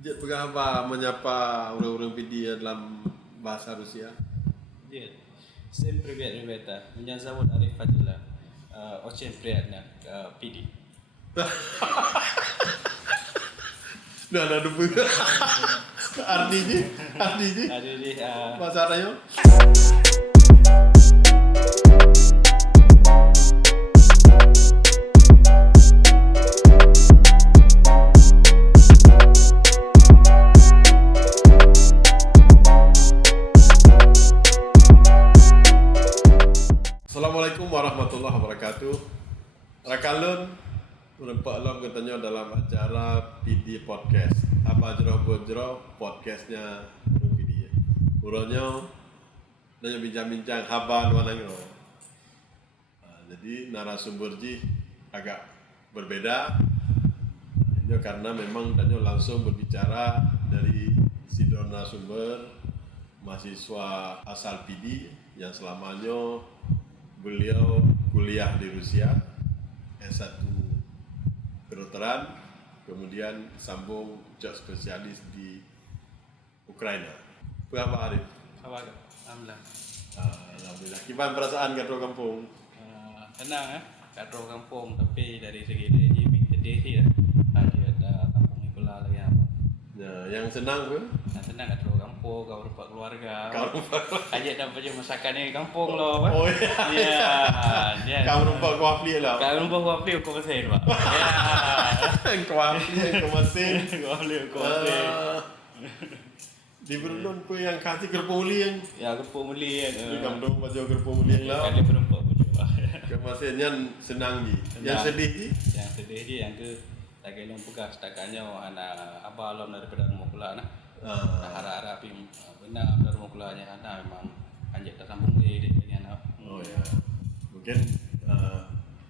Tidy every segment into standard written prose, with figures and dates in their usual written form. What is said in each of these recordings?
Jet pegang apa menyapa orang-orang PD dalam bahasa Rusia? Нет. Всем привет, ребята. Меня зовут Ариф Фадила. Очень приятно. PD. Dah ada dua. Artinya? Ada di Bahasa Arabnya? Assalamualaikum warahmatullahi wabarakatuh. Rakalun menempah alam katanya dalam acara PD Podcast. Apa jero podcastnya PD. Urangnya nanya bincang-bincang haban wanangnya. Jadi narasumber ji agak berbeda. Ini karena memang danyo langsung berbicara dari sidon narasumber mahasiswa asal PD yang selamanya beliau kuliah di Rusia, S1 kedokteran, kemudian sambung cek spesialis di Ukraina. Berapa Arif? Apa? Alhamdulillah. Alhamdulillah. Gimana perasaan kat kampung? Tenang kat kampung, tapi dari segi dia sedih sih ya. Ada kampung pula lagi apa. Nah, yang senang pun? Yang senang kat kampung, kau rupa keluarga. Aja dapat je masakan ni kampung lo. Oh iya. Ya. Kau rupa kuafli lah. Kau rupa kuafli kau mesin pak. Ya. Kuafli kau mesin. Kuafli. Di Brunei pun yang kasih kerpuli yang Ya kerupuk muli kan. di kampung baju kerpuli yang lah. Kali perempuan pun juga. Kemasin yang senang ji. Yang sedih ji. Yang sedih dia yang ke lagi long pegas setakannya anak abah alom daripada rumah pula nah. Harap-harap benar dari rumah pulanya anak memang anjek tak sambung dia dengan anak. Oh ya. Mungkin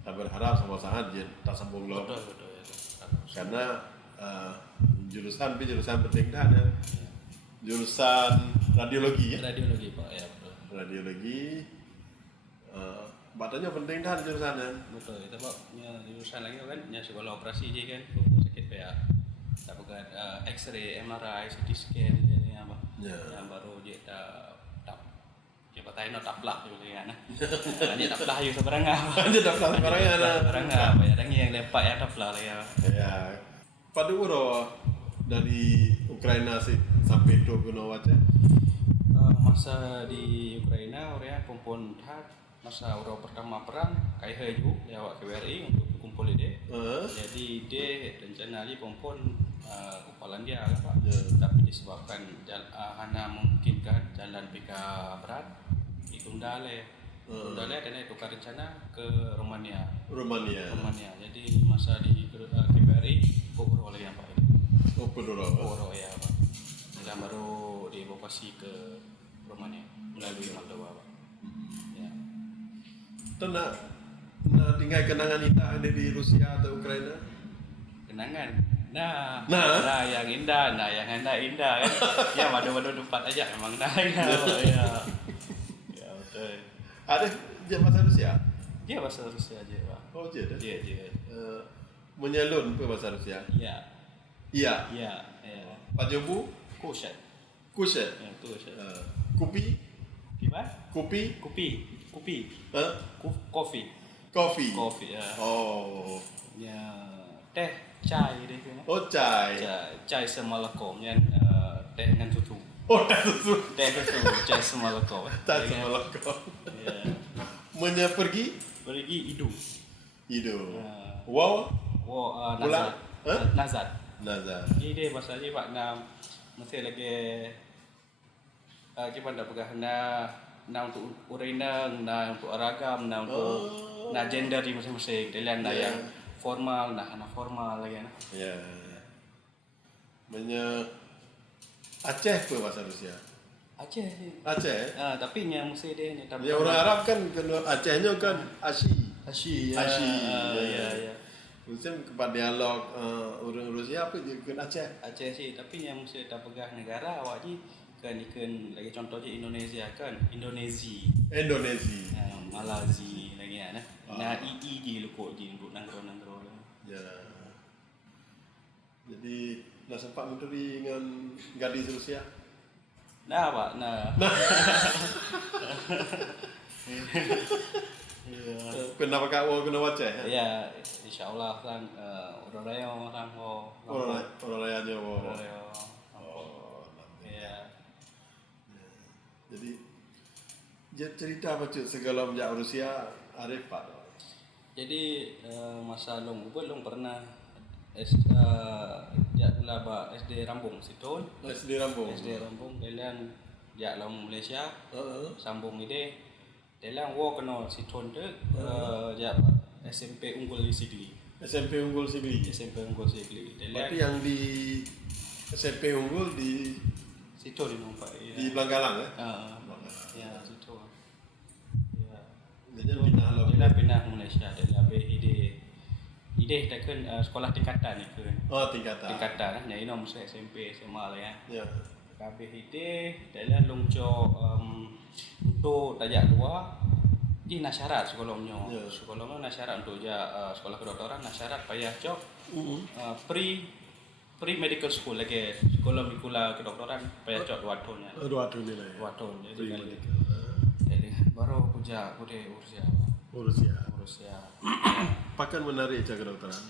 tak berharap sama saat dia tak sambung lo. Betul ya. Karena jurusan penting dah ya. Jurusan radiologi ya. Radiologi pak ya betul. Radiologi batanya penting dah jurusannya. Betul kita pak jurusan lagi kan nya sekolah operasi je kan fokus sakit ya. Tak pegat X-ray, MRI, CT scan ni apa. Ya. Yang baru je tak kita tahu nak taplah juga kan. Hanya taplah you sebarangah. Dia tak tahu sebarangnya lah. Sebarangah apa ya dangi yang lepak ya taplah lah ya. Ya. Pada uro dari Ukraina sih sampai do guna waca. Masa di Ukraina orang kumpul masa orang pertama perang kai haju lewat KBRI untuk kumpul dia. Jadi dia rencana dia kumpul kumpalan dia apa. Tapi disebabkan hana memungkinkan jalan PK berat ditunda oleh dan itu rencana ke Romania. Jadi masa di KBRI pokok oleh yang Pak. Pokok ya Pak. Dan baru dievakuasi ke Romania melalui Moldova Pak. Ya. Nak tinggal kenangan kita ada di Rusia atau Ukraina? Kenangan. Nah yang indah, yang indah kan. Ya madu tempat aja memang ya. Ya betul. Ada je bahasa Rusia? Dia bahasa Rusia aja, Pak. Oh, je dah. Dia. Menyalun ke bahasa Rusia? Ya. Iya. Pajobu? Kushat. Kushet. Ya, kushat. Kopi? Gimana? Kopi? Kopi. Kopi. Kopi ya. Oh. Ya. Teh, chai deh kan. Oh, chai. Chai sama lekom yang teh dengan susu. Oh, teh susu. Chai sama lekom. Tak sama lekop. Ya. Pergi Idu. Wow. Nazat. Ini bahasa ni Pak masih lagi kita dah pegang untuk urina, untuk ragam, untuk gender di masing-masing. Dilihat yang formal, anak formal lagi nah. Ya. Aceh apa bahasa Rusia? Aceh. Tapi yang mesti dia ni. Ya orang Arab kan kena Acehnya kan Ashi. Ya. Mungkin kepada dialog orang Rusia apa je kena Aceh. Aceh sih, tapi yang mesti tak pegang negara awak je kan ikan lagi contoh je Indonesia kan. Indonesia. Malaysia lagi nah. je lukuk je untuk nanggro. Ya. Jadi Nah sempat menteri dengan gadis Rusia. Nah pak, nah. Kenapa kau kena baca? Ya, insya Allah kan orang raya orang mau. Orang rayanya. Orang raya. Ya. Jadi cerita apa cuy segala menjak Rusia Arif Pak. Jadi masa long pernah SD Rambung situ. SD Rambung. SD Rambung kalian ya long Malaysia. Sambung ide. Kalian wo kena situ tu ya SMP Unggul di Sigli. SMP Unggul Sigli. SMP Unggul Sigli. Berarti yang di SMP Unggul di situ di nampak. Ya. Di Belanggalang ya? Ya situ. Ya. Jadi pindah Malaysia dan lebih ide takkan sekolah tingkatan ni kan. Oh tingkatan. Tingkatan nya ini masa SMP SMA lah ya. Ya. Kabeh ide dalam longco untuk tajak luar di nasyarat sekolahnya. Yeah. Sekolahnya nasyarat untuk sekolah kedokteran nasyarat payah cok. Pre medical school lagi sekolah mikula kedokteran payah cok 2 tahun ya. 2 tahun nilai. 2 tahun jadi baru kuja Rusia. Pakan menarik cak kedokteran.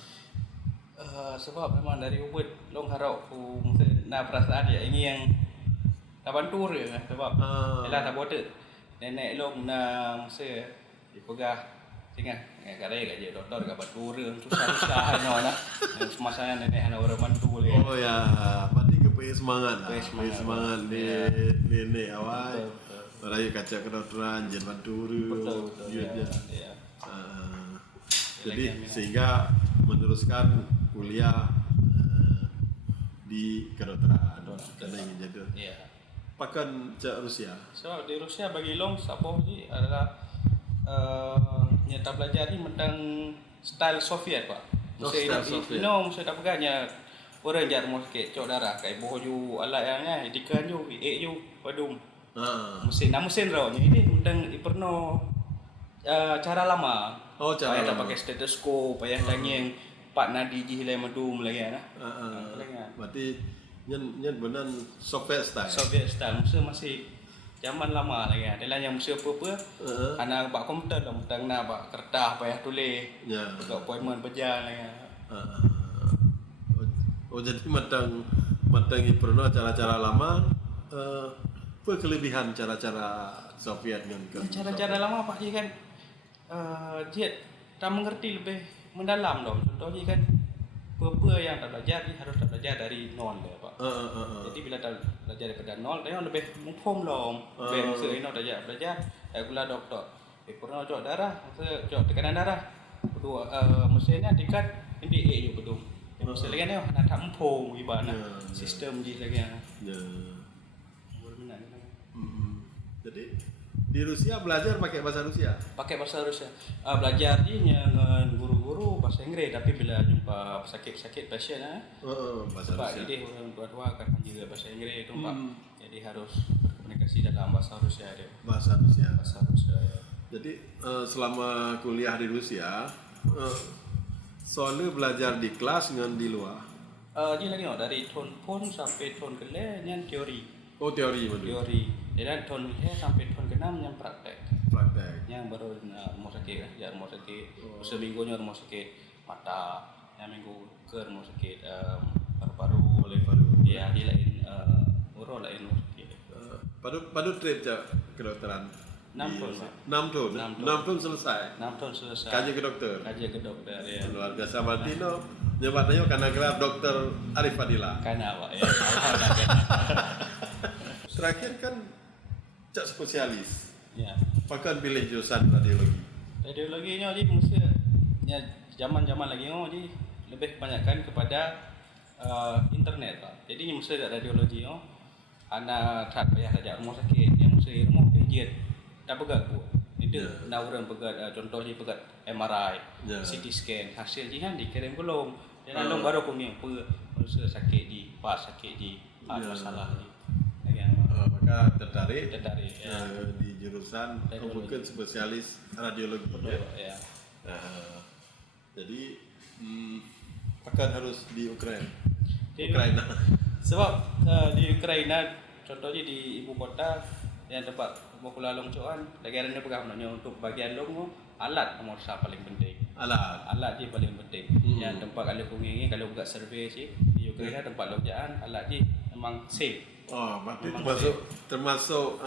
Sebab memang dari Ubud long harap ku mesti nak perasaan dia ini yang bantu dia sebab ialah tak bodoh nenek long na mesti dipegah tinggal kadang gaji doktor gak bantu dia susah nak semasa nenek ana orang bantu dia. Oh ya, berarti kepengen semangat lah. Semangat ni nenek awal. Raya kaca kedokteran jen bantu dia. Betul. Ya. Jadi sehingga meneruskan kuliah di kedokteran karena ingin jadi. Iya. Pakan cak Rusia. So di Rusia bagi long sapo ni adalah nyata belajar ni tentang style Soviet pak. Mesti tak pegahnya orang jar mau sikit cok darah kai boju alat yang ikan ju ju padum. Mesin raw ini tentang iperno cara lama. Oh cara lama. Pakai stetoskop, payah tanyang pak nadi jihilai madum lagi nah. Berarti Nyen benar Soviet style. Soviet style masih zaman lama lagi. Adalah yang mesti apa anak bak komputer dah tentang nak bak kertas payah tulis. Ya. Buat appointment berjalan lagi. Oh jadi matang pernah cara-cara lama apa kelebihan cara-cara Soviet dengan cara-cara lama Pak Ji kan dia tak mengerti lebih mendalam dong. Contohnya kan apa yang tak belajar harus tak belajar dari nol dia Pak. Jadi bila tak belajar daripada nol dia lebih mufhum dong. Lebih masa ini tak belajar gula doktor. Pernah cok darah, cok tekanan darah. Kedua mesinnya tingkat MBA juga betul. Mesin lagi ni nak tak mufhum ibaratnya sistem je lagi. Ya. Jadi di Rusia belajar pakai bahasa Rusia? Pakai bahasa Rusia. Belajar dengan guru-guru bahasa Inggeris tapi bila jumpa sakit-sakit pasien bahasa sebab Rusia. dia orang dua-dua kan juga bahasa Inggeris tu Pak. Jadi harus berkomunikasi dalam bahasa Rusia dia. Bahasa Rusia. Ya. Jadi selama kuliah di Rusia soalnya belajar di kelas dengan di luar. Dia lagi dari tahun pun sampai tahun ke-9 yang teori. Oh teori betul. Teori. Dan tahun ke sampai tahun ke-6 yang praktek. Yang baru rumah sakit ya rumah sakit. Seminggunya rumah sakit mata, yang minggu ke rumah sakit paru-paru. Ya di lain urol lain rumah sakit. Padu trip cak kedokteran. 6 tahun. 6 tahun selesai. 6 tahun selesai. Kaji ke dokter. Ya. Luar biasa berarti nyebatnya karena gelar Dokter Arif Fadila. Karena Pak ya. Terakhir kan cak spesialis. Ya. Pakan pilih jurusan radiologi. Radiologinya jadi mesti ya zaman-zaman lagi jadi lebih kebanyakan kepada internet Pak. Jadi mesti ada radiologi anak tak payah saja rumah sakit yang mesti rumah pejiat tak pegat bu. Itu nak orang pegat contohnya pegat MRI, CT scan hasil jihan dikirim belum. Dan long baru kuning apa manusia sakit di pas sakit di masalah di. Maka tertarik ya. Di jurusan bukan spesialis radiologi. Betul, ya. Jadi akan harus di Ukraina. Ukraina. Sebab di Ukraina, contohnya di ibu kota yang tempat Kuala Longcoan, negara ni pegang untuk bagian long alat nomor satu paling penting. Alat je paling penting. Yang tempat kalau kungingi kalau buat survey sih di Ukraina tempat lojaan alat je memang safe. Oh, berarti termasuk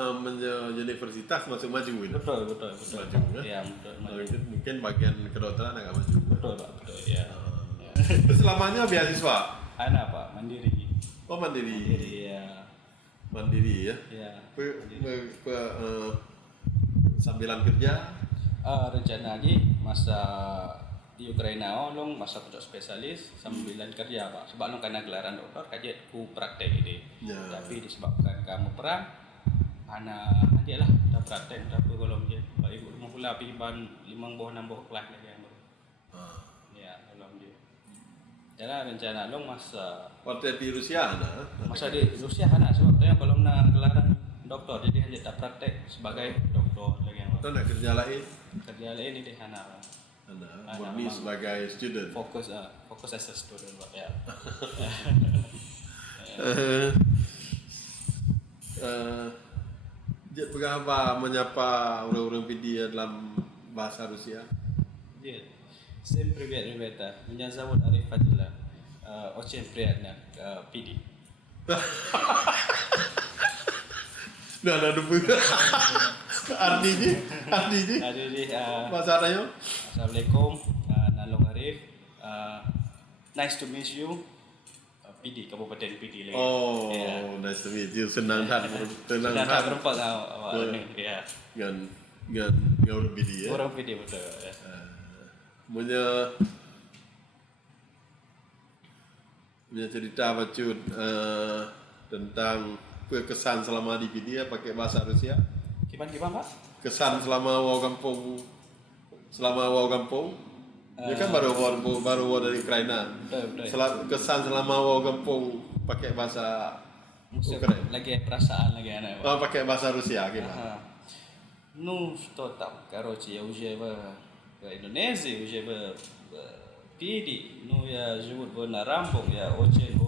universitas masuk maju ini. Betul. Maju Ya, betul. Maju. Mungkin bagian kedokteran agak maju. Betul, Pak. Betul, ya. Selamanya beasiswa. Anak Pak, mandiri. Oh, mandiri. Ya. Mandiri ya. Ya. Sambilan kerja. Rencana aja masa di Ukraina long masa pojok spesialis sambilan kerja Pak. Sebab long kena gelaran doktor kajet ku praktek ini. Ya. Tapi disebabkan kamu perang anak aja lah dah praktek dah bergolong je. Pak ibu rumah pula pergi ban 5 buah 6 buah kelas lagi yang baru. Ya, golong je. Jadi rencana long masa Waktu di Rusia masa di Rusia anak sebab tu yang kalau nak gelaran doktor jadi hanya tak praktek sebagai doktor lagi yang Atau nak kerja lain? kerja lain ini anak Murni sebagai student. fokus as a student Pak ya. Jet pegang apa menyapa orang-orang PD dalam bahasa Rusia? Dia Всем привет, ребята. Меня зовут Ариф Фадила. Очень приятно. PD. Nah, ada artinya. Ada di Bahasa Arabnya? Assalamualaikum. Nalong Arif. Nice to meet you. PD Kabupaten PD lagi. Oh, Ya. nice to meet you. Senang hati. Sudah tak berempat awak ni. Ya. Dengan orang PD ya. Orang PD betul. Ya. Punya cerita bacut tentang kesan selama di PD ya pakai bahasa Rusia. Gimana Pak? Kesan selama wow kampung. Dia kan baru dari Ukraina. Betul. Kesan selama wow kampung pakai bahasa Ukraina. Lagi perasaan lagi anak. Oh, pakai bahasa Rusia gimana? Ну, что там, короче, я уже в Индонезии, уже в Пиди, ну, я живу в Нарамбом, я очень,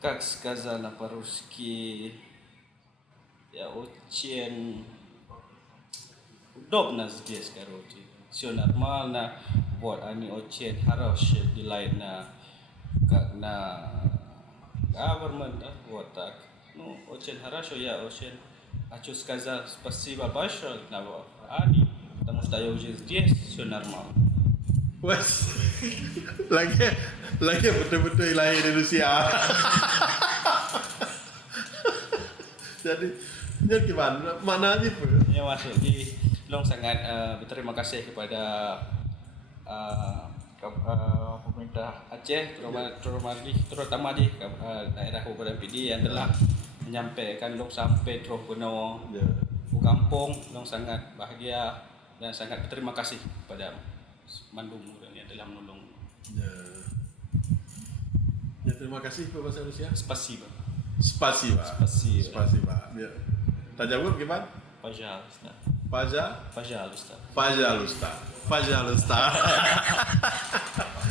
как сказано по-русски, я очень удобно здесь, короче, все нормально, вот, они очень хорошие делают как на government, да, вот так, ну, очень хорошо, я очень хочу сказать спасибо большое на Ани, потому что я уже здесь, все нормально. Wes, lagi betul-betul lahir di Rusia. Jadi gimana? Mana aja pun? Ya masuk. Jadi long sangat berterima kasih kepada pemerintah Aceh, terutama di daerah Kabupaten PD yang telah menyampaikan long sampai terus benar kampung. Long sangat bahagia dan sangat berterima kasih kepada Mandung yang telah menolong. Ya, terima kasih ke bahasa Rusia. Spasiba. Ya. Tajawur gimana? Пожалуйста. Пожалуйста.